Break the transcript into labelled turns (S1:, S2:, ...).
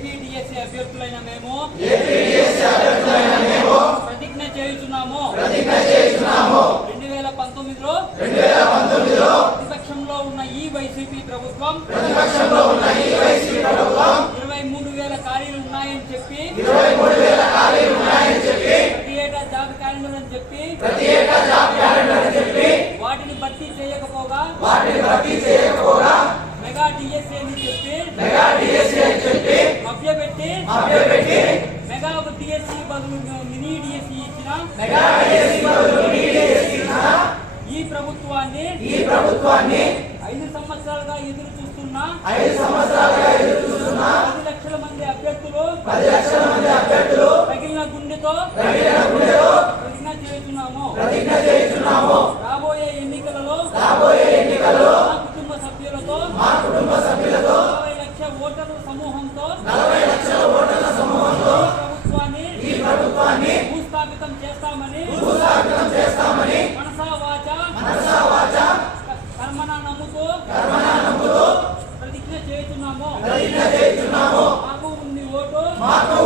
S1: APDSC అభ్యర్థులైన మేము ప్రతిజ్ఞ చేయుచున్నాము. రెండు వేల పంతొమ్మిదిలో ప్రతిపక్షంలో ఉన్న ఈ వైసీపీ ప్రభుత్వం ఇరవై మూడు వేల ఖాళీలు ఉన్నాయని చెప్పి ప్రతి ఏటా జాబ్ క్యాలెండర్ అని చెప్పి వాటిని భర్తీ చేయకపోగా మెగా డిఎస్సీ అని చెప్పి మభ్యపెట్టి మెగా డిఎస్సి బదులు మినీ డిఎస్సి ఇచ్చిన మెగా డిఎస్సి బదులు మినీ డిఎస్సి ఇచ్చిన ఈ ప్రభుత్వాన్ని ఈ ప్రభుత్వాన్ని ఐదు సంవత్సరాలుగా ఎదురు చూస్తున్న ఐదు సంవత్సరాలుగా ఎదురు చూస్తున్న పది లక్షల మంది అభ్యర్థులు పది లక్షల మంది అభ్యర్థులు తగిలిన గుండెతో తగిలిన గుండెతో ప్రతిజ్ఞ చేస్తున్నాము. ప్రతిజ్ఞ చేస్తున్నాము. రాబోయే ఎన్నికలలో రాబోయే ఎన్నికలలో మా కుటుంబ సభ్యులతో మా కుటుంబ సభ్యులతో నలభై లక్ష ఓటర్ల సమూహంతో నలభై చేస్తామని భూస్థాపితం చేస్తామని భూస్థాపితం చేస్తామని మనసా వాచ మనసా వాచ కర్మన కర్మన ప్రతిజ్ఞ చేస్తున్నాము ప్రతిజ్ఞ చేస్తున్నాము మాకు ఉంది ఓటు. మాకు